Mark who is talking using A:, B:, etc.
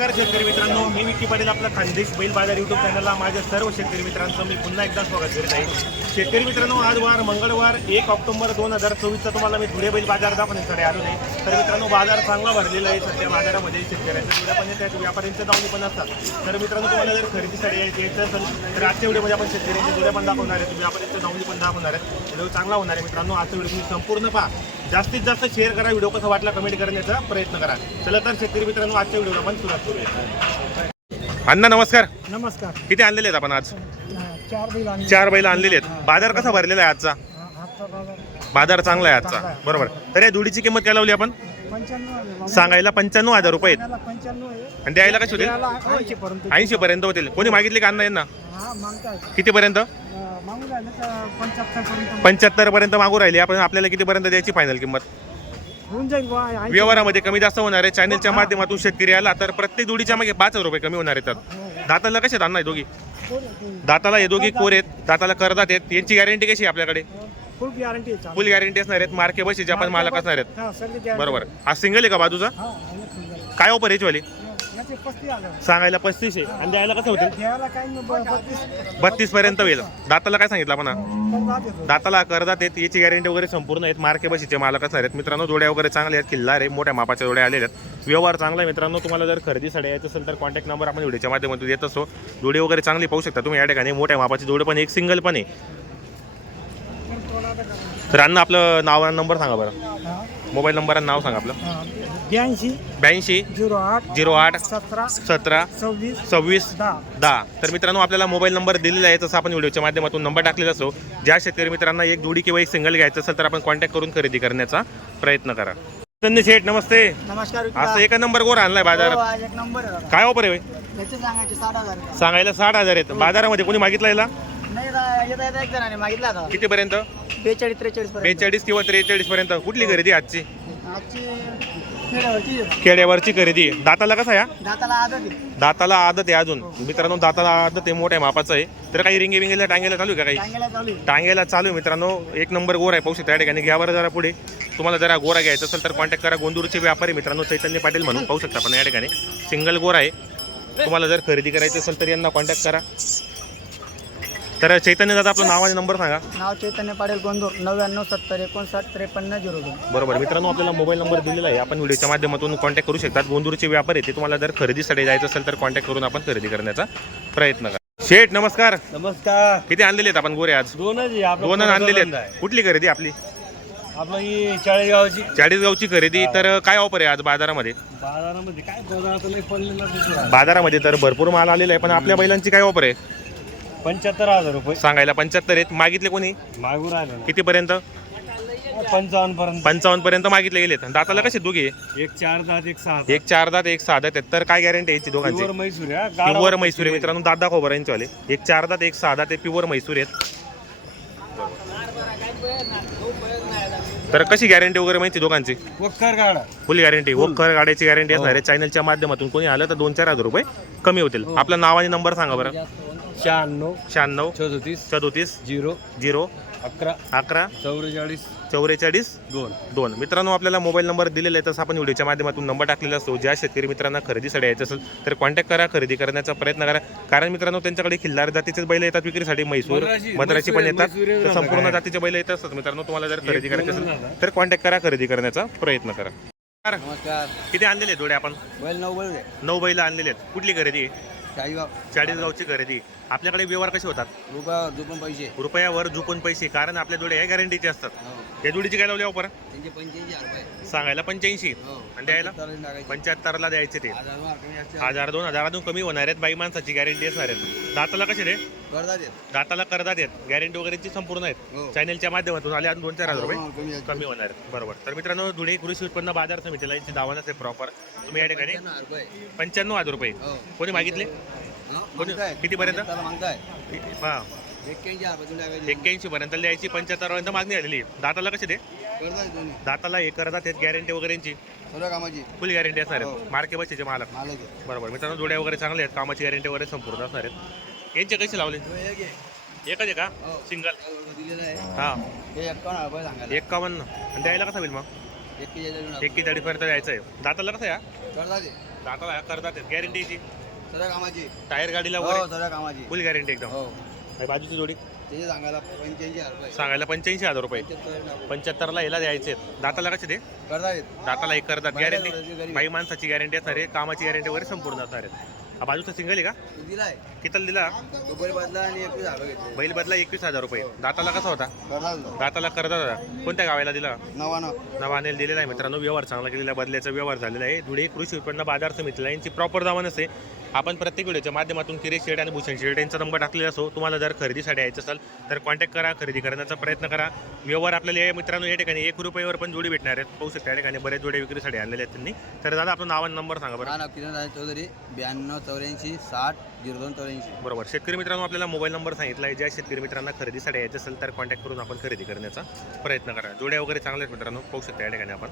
A: नमस्कार शेतकरी मित्रांनो मी विकी पाटील आपला खानदेश बैल बाजार युट्यूब चॅनलला माझ्या सर्व शेतकरी मित्रांचं मी पुन्हा एकदा स्वागत करीत आहे. शेतकरी मित्रांनो आज वार मंगळवार एक ऑक्टोबर दोन हजार चोवीसचा तुम्हाला मी धुळे बैल बाजार दाखवण्यासाठी आलो नाही तर मित्रांनो बाजार चांगला भरलेला आहे सध्या बाजारामध्ये शेतकऱ्यांच्या जुड्या पण येतात व्यापाऱ्यांच्या दावणी पण असतात. तर मित्रांनो तुम्हाला जर खरेदीसाठी यायची असेल तर आजच्या व्हिडिओमध्ये आपण शेतकऱ्यांच्या जुड्या पण दाखवणार आहेत व्यापाऱ्यांच्या दावणी पण दाखवणार आहेत. व्हिडिओ चांगला होणार आहे मित्रांनो आजचा व्हिडिओ तुम्ही संपूर्ण पहा. जास्तीत जास्त शेअर करा व्हिडिओ कसा वाटला कमेंट करण्याचा प्रयत्न करा. चला तर शेतकरी मित्रांनो आजच्या व्हिडिओला आपण सुरुवात करूया. अण्णा नमस्कार.
B: नमस्कार.
A: किती आणलेले आहेत आपण आज?
B: चार बैल
A: आणलेले आहेत. बाजार कसा भरलेला आहे आजचा?
B: बाजार
A: चांगला आहे आजचा. बरोबर. तर या दुडीची किंमत काय लावली आपण. सांगायला पंच्याण्णव हजार रुपये आणि द्यायला कशी होतील?
B: ऐंशी पर्यंत
A: होतील. कोणी मागितले का अण्णा यांना? किती पर्यंत
B: पंच्याहत्तर पर्यंत
A: मागू राहिले. आपण आपल्याला किती पर्यंत द्यायची फायनल किंमत?
B: होऊन जाईल.
A: व्यवहारामध्ये कमी जास्त होणार आहे. चॅनलच्या माध्यमातून शेतकरी आला तर प्रत्येक दुडीच्या मागे पाच हजार रुपये कमी होणार आहेत. दाताला कसे आहेत अण्णा हे दोघी? दाताला हे दोघी कोर आहेत. दाताला करदात आहेत. यांची गॅरंटी कशी आहे आपल्याकडे?
B: फुल गॅरंटी
A: फुल गॅरंटी असणार आहेत. मार्के बशीचे आपण मालक असणार आहेत.
B: हा.
A: बरोबर. हा सिंगल आहे का बाजूचा?
B: हा.
A: काय ऑफर याची वाली सांगायला पस्तीस आहे. आणि द्यायला कसं
B: ब- बत्तीस.
A: पर्यंत होईल. दाताला काय सांगितलं आपण?
B: येतो.
A: दाताला करदात आहेत याची गॅरंटी वगैरे संपूर्ण आहेत. मार्के बशीचे मालक असणार आहेत. मित्रांनो जोड्या वगैरे चांगले आहेत किल्लार आहे मोठ्या मापाच्या जोड्या आलेल्या आहेत. व्यवहार चांगला आहे. मित्रांनो तुम्हाला जर खरेदीसाठी यायचं असेल तर कॉन्टॅक्ट नंबर आपण व्हिडिओच्या माध्यमातून देत असतो. जोडी वगैरे चांगली पाहू शकता तुम्ही या ठिकाणी. मोठ्या मापाची जोडी पण एक सिंगल पण आहे. तर अन्न आपलं नाव आणि नंबर सांगा बरं. मोबाईल नंबर आणि नाव सांगा आपलं.
B: ब्याऐंशी
A: ब्याऐंशी
B: झिरो आठ
A: झिरो आठ
B: सतरा
A: सतरा
B: सव्वीस
A: सव्वीस
B: दहा.
A: दहा. तर मित्रांनो आपल्याला मोबाईल नंबर दिलेला आहे तसं आपण व्हिडिओच्या माध्यमातून नंबर टाकलेला असो. ज्या शेतकरी मित्रांना एक जोडी किंवा एक सिंगल घ्यायचं असेल तर आपण कॉन्टॅक्ट करून खरेदी करण्याचा प्रयत्न करा. धन्य शेठ नमस्ते.
B: नमस्कार
A: असं एका नंबर गोर आणलाय बाजारात.
B: हो, आज एक नंबर आहे दादा.
A: काय ऑफर आहे. सांगायला साठ हजार आहेत. बाजारामध्ये कोणी मागितलं याला?
B: येता येता एक जणाने मागितला आता.
A: किती पर्यंत
B: बेचाळीस त्रेचाळीस पर्यंत.
A: बेचाळीस किंवा त्रेचाळीस पर्यंत. कुठली खरेदी आजची?
B: आजची खेड्यावरची आहे.
A: खेड्यावरची खरेदी आहे. दाताला कसा या
B: दाताला आदत आहे.
A: दाताला आदत आहे अजून. मित्रांनो दाताला आदत आहे मोठ्या मापाचं आहे. तर काही रिंगे बिंगेला टांगेला चालू आहे का काही?
B: टांग्याला चालू आहे.
A: टांग्याला चालू आहे मित्रांनो. एक नंबर गोर आहे पाहू शकता या ठिकाणी. घ्या बरं जरा पुढे. तुम्हाला जरा गोरा घ्यायचा असेल तर कॉन्टॅक्ट करा. गोंदूरचे व्यापारी मित्रांनो चैतन्य पाटील म्हणून. पाहू शकता पण या ठिकाणी. सिंगल गोर आहे. तुम्हाला जर खरेदी करायची असेल तर यांना कॉन्टॅक्ट करा. तर चैतन्य दादा आपलं नाव आणि नंबर सांगा.
B: नाव चैतन्य पाटील गोंदूर नव्याण्णव सत्तर एकोणसाठ त्रेपन्न झिरो दोन.
A: बरोबर. मित्रांनो आपल्याला मोबाईल नंबर दिलेला आहे. आपण व्हिडिओच्या माध्यमातून कॉन्टॅक्ट करू शकतात. गोंदूरचे व्यापारी आहे ते तुम्हाला जर खरेदीसाठी जायचं असेल तर कॉन्टॅक्ट करून आपण खरेदी करण्याचा प्रयत्न करा. शेठ नमस्कार.
C: नमस्कार.
A: किती आणलेले आहेत आपण गोरे आज?
C: दोनच आहे. आपलं
A: दोन आणलेले
C: धंदा
A: आहेत कुठली खरेदी आपली.
C: आपलं ही चाळीसगावची.
A: चाळीसगावची खरेदी. तर काय ऑफर आहे आज बाजारामध्ये?
C: बाजारामध्ये काय बाजारात पडलेलं
A: बाजारामध्ये तर भरपूर माल आलेला आहे पण आपल्या बैलांची काय ऑफर आहे?
C: पंच्याहत्तर हजार रुपये.
A: सांगायला पंच्याहत्तर आहेत. मागितले कोणी?
C: मागून राहिले ना.
A: कितीपर्यंत?
C: पंचावन्न पर्यंत
A: पंचावन्न पर्यंत मागितले गेलेत. दाताला कसे दोघे?
C: एक चार दात एक सहा
A: एक चार दात एक सहा दात आहेत. तर काय गॅरंटी याची दोघांची?
C: प्युअर म्हैसूर आहे, हा.
A: प्युअर मित्रांनो. दादा खोबर यांचे एक चार दात एक सहा दात प्युअर म्हैसूर आहेत. तर कशी गॅरंटी वगैरे माहिती दोघांची?
C: वक्कर गाडा
A: फुल गॅरंटी वखर गाड्याची गॅरंटी असणार आहे. चॅनलच्या माध्यमातून कोणी आलं तर दोन चार हजार रुपये कमी होतील. आपलं नाव आणि नंबर सांगा बरं.
C: शहाण्णव.
A: शहाण्णव.
C: सदोतीस
A: सदोतीस
C: झिरो.
A: झिरो.
C: अकरा.
A: अकरा.
C: चौवेचाळीस.
A: चौवेचाळीस.
C: दोन.
A: दोन. मित्रांनो आपल्याला मोबाईल नंबर दिलेला आहे तसं आपण व्हिडिओच्या माध्यमातून नंबर टाकलेला असतो. ज्या शेतकरी मित्रांना खरेदीसाठी यायचं असेल तर कॉन्टॅक्ट करा खरेदी करण्याचा प्रयत्न करा. कारण मित्रांनो त्यांच्याकडे खिल्लार जातीचे बैल येतात विक्रीसाठी. म्हैसूर मद्राची पण येतात. तर संपूर्ण? जातीचे बैल येत असतात. मित्रांनो तुम्हाला जर खरेदी करायची असेल तर कॉन्टॅक्ट करा खरेदी करण्याचा प्रयत्न करा.
C: नमस्कार.
A: किती आणलेले आहेत जोडे आपण?
C: बैल नऊ बैल
A: नऊ बैल आणलेले आहेत. कुठली खरेदी आहे?
C: चाळीसगाव.
A: चाळीसगावची खरेदी. आपल्याकडे व्यवहार कसे होतात?
C: रुपयावर दुपन पैसे.
A: रुपयावर झुकून पैसे कारण आपल्या जोड्या या गॅरंटीचे असतात. या जोडीची काय लावली ऑफर
C: त्यांचे पंच्याऐंशी हजार रुपये.
A: सांगायला पंच्याऐंशी.
C: हो.
A: आणि द्यायला. पंच्याहत्तरला द्यायचे ते.
C: हजार कमी.
A: हजार दोन हजारातून कमी होणार आहेत. बाई माणसाची गॅरंटी असणार आहेत. दाताला कसे रे?
C: करतात ते.
A: दाताला करतात आहेत गॅरंटी वगैरेची संपूर्ण आहेत
C: हो.
A: चॅनलच्या माध्यमातून आले अजून दोन चार हजार रुपये
C: मार्क कमी
A: होणार आहेत बरोबर तर मित्रांनो धुळे कृषी उत्पन्न बाजार समितीला यांची दावानच आहे प्रॉपर तुम्ही या ठिकाणी
C: पंच्याण्णव हजार रुपये.
A: पंच्याण्णव हजार रुपये
C: हो.
A: कोणी मागितले
C: हा,
A: कोणी-
C: मागताय.
A: कितीपर्यंत?
C: त्याला मागताय
A: हा
C: एक्क्याऐंशी हजार रुपये टाकायचे.
A: एक्क्याऐंशी पर्यंत द्यायची पंच्याहत्तर पर्यंत मागणी आलेली आहे. दाताला ते
C: दोन्ही
A: दाताला हे करतात आहेत गॅरंटी वगैरेची
C: सर्व कामाची
A: फुल गॅरंटी असणार
C: हो.
A: आहेत मार्के बसचे मालक
C: मालक आहे.
A: बरोबर मित्रांनो जोड्या वगैरे चांगले आहेत कामाची गॅरंटी वगैरे संपूर्ण असणार आहेत यांचे कसे लावले. एकच आहे का?
C: हो.
A: सिंगल.
C: तो दिलेला आहे.
A: हा.
C: हे एक्कावन्न रुपये सांगायला.
A: एक्कावन्न आणि द्यायला कसा होईल मग?
C: एक्केचाळीस
A: पर्यंत द्यायचं आहे. दाताला कसं
C: ते.
A: दाताला करतात गॅरंटीची
C: कामाची.
A: टायर गाडीला
C: हो कामाची.
A: फुल गॅरंटी एकदम.
C: हो.
A: आणि बाजूची जोडी?
C: सांगायला पंच्याऐंशी हजार रुपये.
A: सांगायला पंच्याऐंशी हजार रुपये. पंच्याहत्तरला याला द्यायचे दाताला कसे ते? दाताला एक करतात. गॅरंटी. बाई माणसाची गॅरंटी असणार आहे. कामाची गॅरंटी वगैरे संपूर्ण असणार आहे हा बाजूचा सिंगल आहे का?
C: दिलाय.
A: कितीला दिला?
C: बैल बदला आणि एकवीस हजार घेतले.
A: बैल बदला एकवीस हजार रुपये. दाताला कसा होता?
C: करता.
A: दाताला करतात होता. कोणत्या गावाला दिला?
C: नवानं.
A: नवानेल दिलेला आहे मित्रांनो. व्यवहार चांगला केलेला बदल्याचा व्यवहार झालेला आहे. धुळे कृषी उत्पन्न बाजार समितीला यांची प्रॉपर दावा नसते आपण प्रत्येक व्हिडिओच्या माध्यमातून किरेश शेड आणि भूषण शेड यांचा नंबर टाकलेला असो तुम्हाला जर खरेदीसाठी यायचं असेल तर कॉन्टॅक्ट करा खरेदी करण्याचा प्रयत्न करा. व्यवहार आपल्याला या मित्रांनो या ठिकाणी एक रुपयावर पण जोडी भेटणार आहेत. पाहू शकता या ठिकाणी बरेच जोडे विक्रीसाठी आणलेले आहेत त्यांनी. तर दादा आपलं नाव आणि नंबर सांगा बरं.
C: किरण चौधरी ब्याण्णव चौऱ्याऐंशी साठ झिरो दोन चौऱ्याऐंशी.
A: बरोबर. शेतकरी मित्रांनो आपल्याला मोबाईल नंबर सांगितला आहे. ज्या शेतकरी मित्रांना खरेदीसाठी यायचं असेल तर कॉन्टॅक्ट करून आपण खरेदी करण्याचा प्रयत्न करा. जोड्या वगैरे चांगल्या आहेत मित्रांनो. पाहू शकता या ठिकाणी आपण.